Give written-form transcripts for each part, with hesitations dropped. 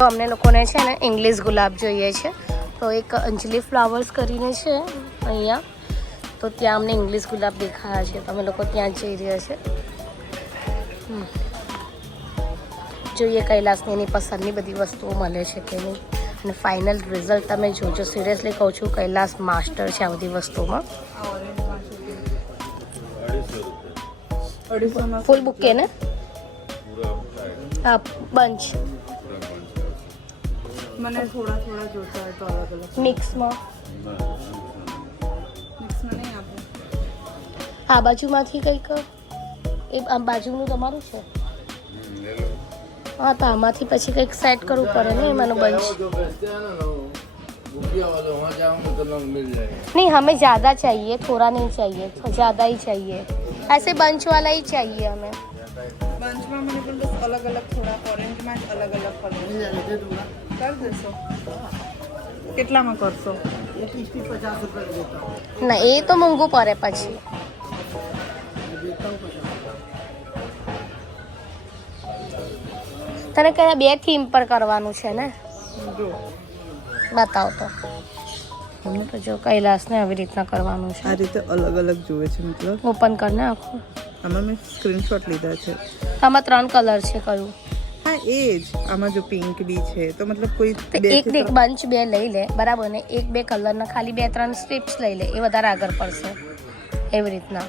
તો અમને લોકોને છે ને ઇંગ્લિશ ગુલાબ જોઈએ છે, તો એક અંજલિ ફ્લાવર્સ કરીને છે અહીંયા, તો ત્યાં અમને ઇંગ્લિશ ગુલાબ દેખાયા છે, તો અમે લોકો ત્યાં જઈ રહ્યા છે. જોઈએ કૈલાસની એની પસંદની બધી વસ્તુઓ મળે છે કે નહીં, અને ફાઇનલ રિઝલ્ટ તમે જોજો. સિરિયસલી કહું છું, કૈલાસ માસ્ટર છે આ બધી વસ્તુમાં. ફૂલ બુકે ને હા બંચ મને થોડા થોડા જોતા હોય તો અલગ અલગ મિક્સમાં નહીં આપે. આ બાજુમાંથી કંઈક એ આ બાજુનું તમારું છે. हाँ तो आमाथी પછી કંઈક સેટ કરવું પડે ને એમાંનું બંચ. नहीं हमें ज़्यादा चाहिए, थोड़ा नहीं चाहिए, ज़्यादा ही चाहिए. ऐसे बंच वाला ही चाहिए हमें. बंच में मैंने बोल बस अलग अलग थोड़ा ऑरेंज में अलग अलग कलर कर देसो. કેટલામાં કરશો? 50 રૂપિયા દેતા. ના એ તો મોંઘું પડે પછી. તને કયા બે થીમ પર કરવાનું છે ને? જો બતાવો તો. અમને તો જો કૈલાસને આવી રીતના કરવાનું છે. આ રીતે અલગ અલગ જોવે છે, મતલબ ઓપન કરને આખું. આમાં મેં સ્ક્રીનશોટ લીધા છે. આમાં 3 કલર છે. કયું? હા એ જ. આમાં જો પિંક બી છે, તો મતલબ કોઈ એક બંચ બે લઈ લે બરાબર ને, 1-2 કલરના ખાલી 2-3 સ્ટ્રીપ્સ લઈ લે, એ વધારે આગળ પડશે એવી રીતના.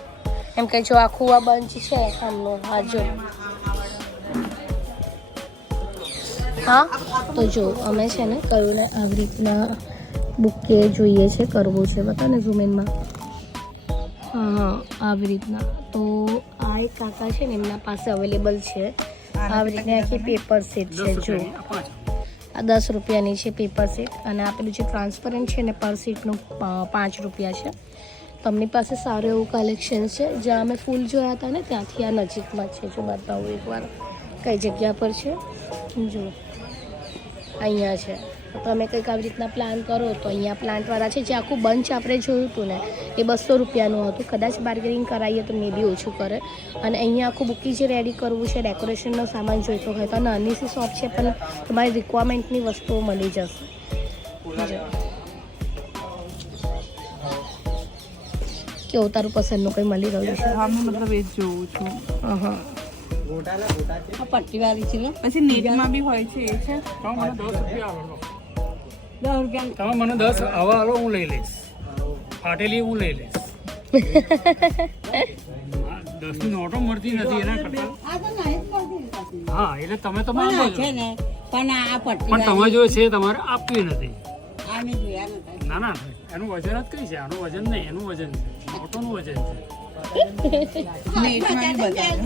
એમ કે જો આખું આ બંચ છે આમનું, હા જો હા તો જો અમે છે ને કયું ને આવી રીતના બુકે જોઈએ છે, કરવું છે. બતા ને ઝૂમિનમાં. હા આવી રીતના. તો આ એક કાકા છે ને એમના પાસે અવેલેબલ છે આવી રીતના આખી પેપર સેટ છે. જો આ 10 રૂપિયાની છે પેપર સેટ, અને આ પેલું જે ટ્રાન્સપરન્ટ છે ને પર સીટનું 5 રૂપિયા છે. તમારી પાસે સારું એવું કલેક્શન છે. જ્યાં અમે ફૂલ જોયા હતા ને ત્યાંથી આ નજીકમાં છે. જો બતાવું એકવાર કઈ જગ્યા પર છે. જો અહીંયા છે. તો તમે કંઈક આવી રીતના પ્લાન કરો તો અહીંયા પ્લાન્ટવાળા છે. જે આખું બંચ આપણે જોયું હતું ને એ 200 રૂપિયાનું હતું. કદાચ બાર્ગેનિંગ કરાવીએ તો મે બી ઓછું કરે. અને અહીંયા આખું બુકી જે રેડી કરવું છે, ડેકોરેશનનો સામાન જોઈતો હોય તો નાની સી શોપ છે, પણ તમારી રિક્વાયરમેન્ટની વસ્તુઓ મળી જશે. કેવું તારું પસંદનું કંઈ મળી રહ્યું છે? હા મેં મતલબ એ જ જોઉં છું. હા પટ્ટીવાળી છે ને, પછી નેટમાં બી હોય છે. એ છે 10 રૂપિયા. તમે મને 10 આવા હાલો, હું લઈ લઈશ. ફાટેલી હું લઈ લઈશ. 10 ની નોટો મળતી નથી એના કરતા. હા એટલે તમે તો માંગો છો છે ને, પણ આ પટ્ટી પણ તમે જો છે તમારે આપવી નથી. આને જોયા નતા. ના ના એનું વજન જ કઈ છે, આનું વજન નહીં, એનું વજન છે, નોટોનું વજન છે. નેટમાં બી બતાવે.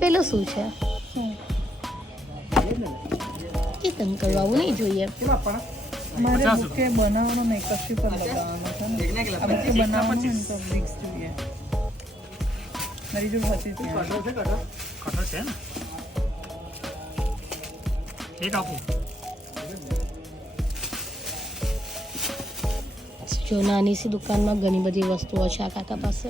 પેલું શું છે? એ તને કહ્યું આવું નહીં જોઈએ. મારે બુકે બનાવવાનો નહીં, કશું પર લગાવવાનો છે ને. આ બુકે બનાવવાનું ને તો બ્રિક્સ જોઈએ. મારી જોડે હતી ત્યાં. કટર છે ને, એક આપું. જો નાની સી દુકાનમાં ઘણી બધી વસ્તુઓ છે આ કાકા પાસે.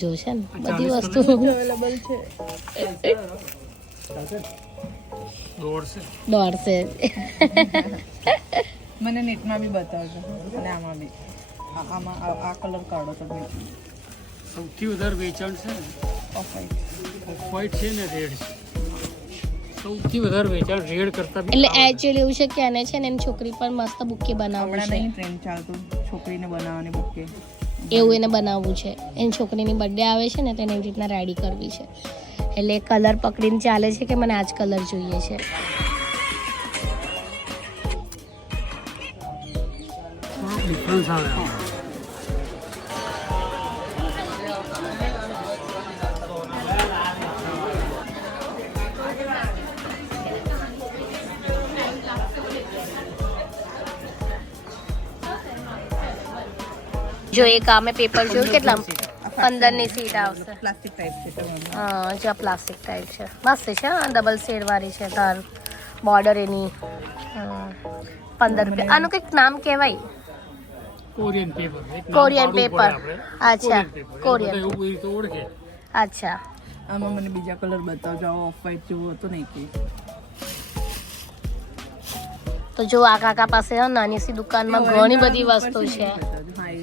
જો છે ને બધી વસ્તુ અવેલેબલ છે. દોડશે. મને નેટમાં બી બતાવજો અને આમાં બી. આમાં આ કલર કાઢો તો સૌથી વધારે વેચાણ છે ને ઓફ વ્હાઈટ છે ને રેડ છે. સૌથી વધારે વેચાણ રેડ કરતા બી. એટલે એકચ્યુઅલી એવું છે કે આને છે ને એમ છોકરી પર મસ્ત બુકે બનાવવું હમણાં છે. નહીં ટ્રેન્ડ ચાલતું છોકરીને બનાવવાની બુકે. એવું એને બનાવવું છે. એની છોકરીની બર્થડે આવે છે ને તેને એવી રીતના રેડી કરવી છે. એટલે કલર પકડીને ચાલે છે કે મને આ જ કલર જોઈએ છે. ડિફરન્સ આવે. જો એક આ મેં પેપર જોયું કેટલા 15ની સીટ આવશે. પ્લાસ્ટિક ટાઈપ છે તમારું. હા જો પ્લાસ્ટિક ટાઈપ છે મસ્ત છે હા ડબલ શેડ વાળી છે તાર બોર્ડર એની 15 રૂપિયા આનું કંઈક નામ કહેવાય કોરિયન પેપર કોરિયન પેપર અચ્છા કોરિયન એવું કોઈ રીતે ઓળખે. અચ્છા આમાં મને બીજા કલર બતાવજો. આવો ઓફ વ્હાઈટ જેવો હતો નહીં કે તો જો આ કાકા પાસે હા નાની સી દુકાનમાં ઘણી બધી વસ્તુ છે હા એ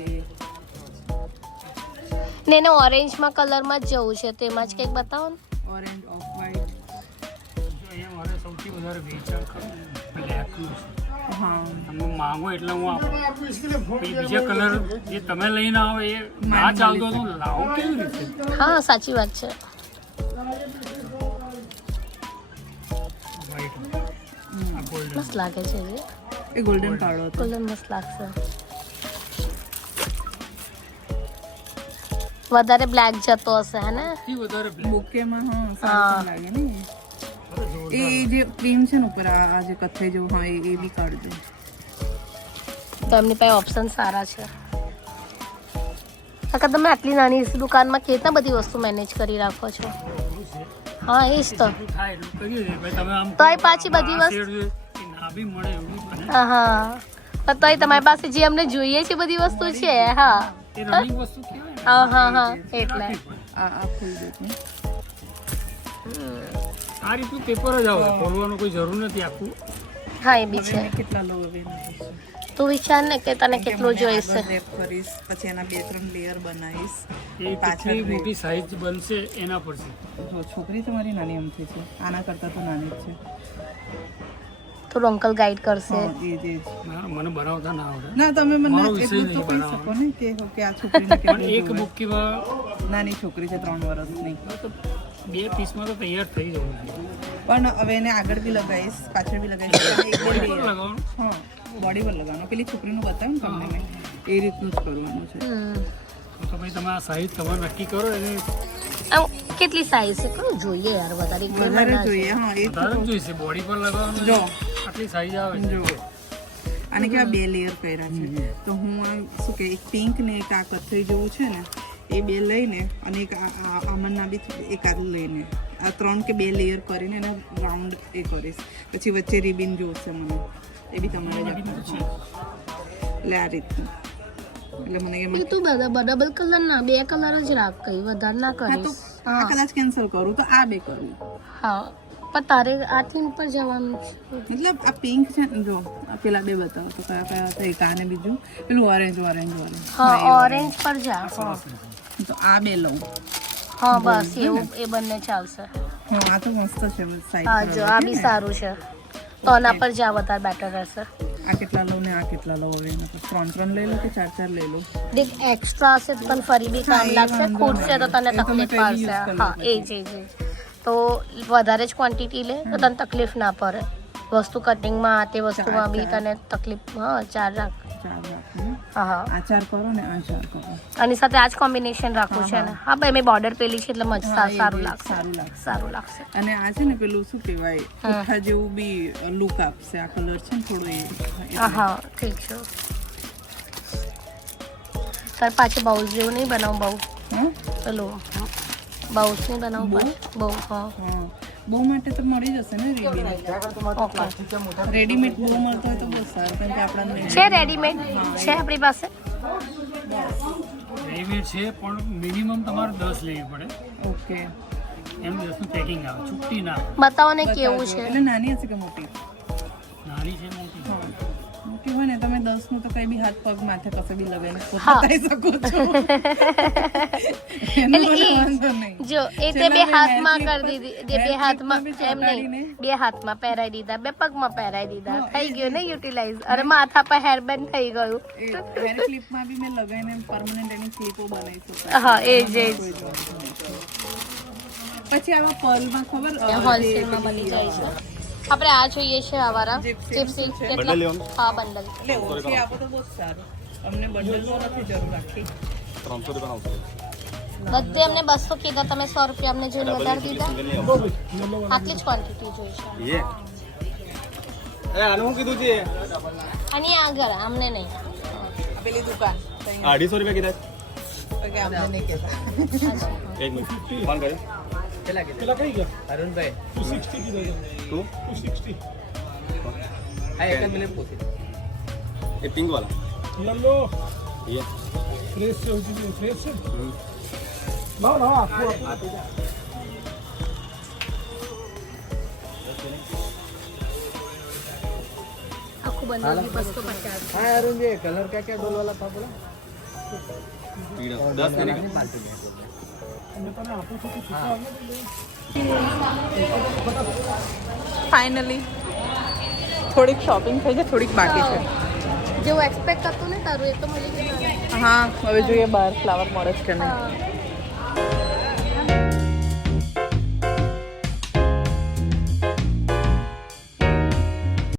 ને એને ઓરેન્જમાં કલરમાં જ જવું છે તો એમાં જ કંઈક બતાવો ને ઓરેન્જ ઓફ વ્હાઈટ. જો અહીંયા મારે સૌથી વધારે વેચાણ બ્લેકનું છે. હા તમે માંગો એટલે હું આપું. બીજા કલર જે તમે લઈને આવો એ ના ચાલતો તો લાવો કેવી રીતે? હા સાચી વાત છે વ્હાઈટ આ ગોલ્ડન મસ્ત લાગે છે જે એ ગોલ્ડન કાળો હતો. કલર મસ્ત લાગશે વધારે બ્લેક જતો હશે હે ને થી વધારે બ્લેક. બુકેમાં હા સારું લાગે ને એ જે ક્રીમ છે ને ઉપર આ જે કથ્થઈ જેવું હા એ બી કાઢજો. તો એમની પાસે ઓપ્શન સારા છે કાકા તમે આટલી નાની દુકાનમાં કેટલા બધી વસ્તુ મેનેજ કરી રાખો છો હા એ જ તો એટલું થાય એટલું કરીએ છીએ. ભાઈ તમે આમ તોય પાછી બધી આ વસ્તુ શેડ જોઈએ કે ના બી મળે એવું બી બને. હા પણ તોય તમારી પાસે જે અમને જોઈએ છે બધી વસ્તુ છે હા એ રનિંગ વસ્તુ કહેવાય ને. હા એટલે આ ફૂલ દેખો. આ રીતનું પેપર જ આવે ખોલવાનું કોઈ જરૂર નથી આખું. હા એ બી છે એને કેટલા લો હવે એના પછી? તું વિચાર ને કે તને કેટલું જોઈશે રેપ કરીશ પછી એના 2-3 લેયર બનાવીશ. એ કેટલી મોટી સાઈઝ બનશે એના પર છે. જો છોકરી તમારી નાની અમથી છે આના કરતાં તો નાની જ છે. થોડું અંકલ ગાઈડ કરશે હા, એ જ. મને બનાવતા ના આવડે. ના તમે મને મારો વિષય એટલું તો નહીં કહી શકો ને કે આ છોકરીને પણ કેટલું એક જોવે. બુક્કીમાં નાની છોકરી છે 3 વર્ષની. તો 2 પીસમાં તો તૈયાર થઈ જવું છે. પણ હવે એને આગળ બી લગાવીશ પાછળ બી લગાવીશ અને એક બે બોડી પર layer. લગાવવાનું. હા બોડી પર લગાવવાનું. પેલી છોકરીનું બતાવ્યું ને તમને મેં એ રીતનું જ કરવાનું છે. તો ભાઈ તમે આ સાઈઝ તમારે નક્કી કરો એને આમ કેટલી સાઈઝ છે કયું જોઈએ યાર વધારે કોઈ વધારે ના જોઈએ હા એ તો વધારે જ જોઈશે. બોડી પર લગાવવાનું જો આટલી સાઈઝ આવે છે. જો આને કેવા 2 લેયર કર્યા છે તો હું આ શું કે એક પિંક ને એક આ કથ્થઈ જેવું છે ને એ 2 લઈને અને એક આમરના બી એકાદ લઈને આ 3 કે 2 લેયર કરીને એને રાઉન્ડ એ કરીશ. પછી વચ્ચે રિબિન જોશે મને એ બી તમારે જ આપવાનું છે. એટલે આ રીતનું એટલે મને એમાં તું બધા ડબલ કલર ના 2 કલર જ રાખ કઈ વધારે ના હા તો કરીશ આ કદાચ કેન્સલ કરું તો આ 2 કરું. હા પણ તારે આ થીમ પર જવાનું છે મતલબ આ પિંક છે ને જો આ પેલા 2 બતાવો તો કયા કયા હતા એક આને બીજું પેલું ઓરેન્જ હા ઓરેન્જ પર જા હા તો આ 2 લઉં. હા બસ એવું એ બંને ચાલશે હા આ તો મસ્ત છે સાઈડ હા જો આ બી સારું છે તો આના પર જા વધારે બેટર રહેશે આ કેટલા લઉં ને આ કેટલા લઉં હવે એના પર 3 લઈ લો કે 4 લઈ લો. દેખ એક્સ્ટ્રા હશે તો તને ફરી બી કામ લાગશે ખૂટશે તો તને તકલીફ પડશે હા એ જ તો વધારે જ ક્વોન્ટિટી લે તો તને તકલીફ ના પડે વસ્તુ કટિંગમાં આ તે વસ્તુમાં બી તને તકલીફ હા 4 રાખ 4 રાખો હા આ 4 કરો ને આ 4 કરો. આની સાથે આ જ કોમ્બિનેશન રાખવું છે ને હા ભાઈ મેં બોર્ડર પેલી છે એટલે મજા હા, એ સારું બી લાગશે સારું લાગશે. સારું લાગશે અને આ છે ને પેલું શું કહેવાય પુઠ્ઠા જેવું બી લુક આપશે આ કલર છે ને થોડો એ હા ઠીક છે તાર પાછી બાઉસ જેવું નહીં બનાવું બહુ હા પેલું બાઉસ નહીં બનાવું બહુ હા હા બહુ માટે તો મળી જશે ને રેડીમેડ. ઓકે રેડીમેડ બહુ મળતો હોય તો બહુ સારું કેમ કે આપણા છે રેડીમેડ છે આપણી પાસે રેડીમેડ છે પણ મિનિમમ તમારે 10 લેવી પડે. ઓકે એમ 10નું પેકિંગ આવે છૂટી ના આવે. બતાવો ને કેવું છે એટલે નાની હશે કે મોટી? નાની છે મોટી છે. મોટી હોય ને તમે 10 નું તો કઈ બી હાથ પગ માથે કશે બી લગાવીને હા. બતાવી શકો છો. એનો મને વાંધો નહીં. જો એ તે બે હાથમાં કરી દીધી જે બે હાથમાં એમ નહીં બે હાથમાં પહેરાઈ દીધા બે પગમાં પહેરાઈ દીધા થઈ ગયું ને યુટિલાઇઝ અરે માથા પર હેરબેન્ડ થઈ ગયું એ હેર ક્લિપમાં બી મેં લગાવીને પરમનન્ટ એની ક્લિપો બનાવી શકું. હા એ જ પછી આવા પર્લમાં ખબર હોલસેલમાં મળી જાય છે આપણે આ જોઈએ છે આવારા જીપ્સી કેટલા હા બંડલ એટલે ઓછી આપો તો બહુ જ સારું. અમને બંડલમાં નથી જરૂર આખી. બધે અમને 200 કીધા તમે 100 રૂપિયા અમને જોઈને વધારી દીધા આટલી જ ક્વોન્ટિટી જોઈ છે આનું કીધું છે અને આગળ અમને નહીં આ પેલી દુકાન 250 रुपया कितना है? તો કે અમને નહીં કહેતા एक मिनट फोन करें टू ये पिंक वाला ये આખું બનાવી બસો 50 हाँ अरुण जी कलर क्या क्या डोल वाला था बोला 10 देने का ફાઇનલી થોડીક શોપિંગ થઈ જાય, થોડીક બાકી છે. જેવું એક્સપેક્ટ કરતું ને તારું એ તો મળી ગયું. હા હવે જોઈએ બહાર ફ્લાવર મળે છે કે નહીં. હા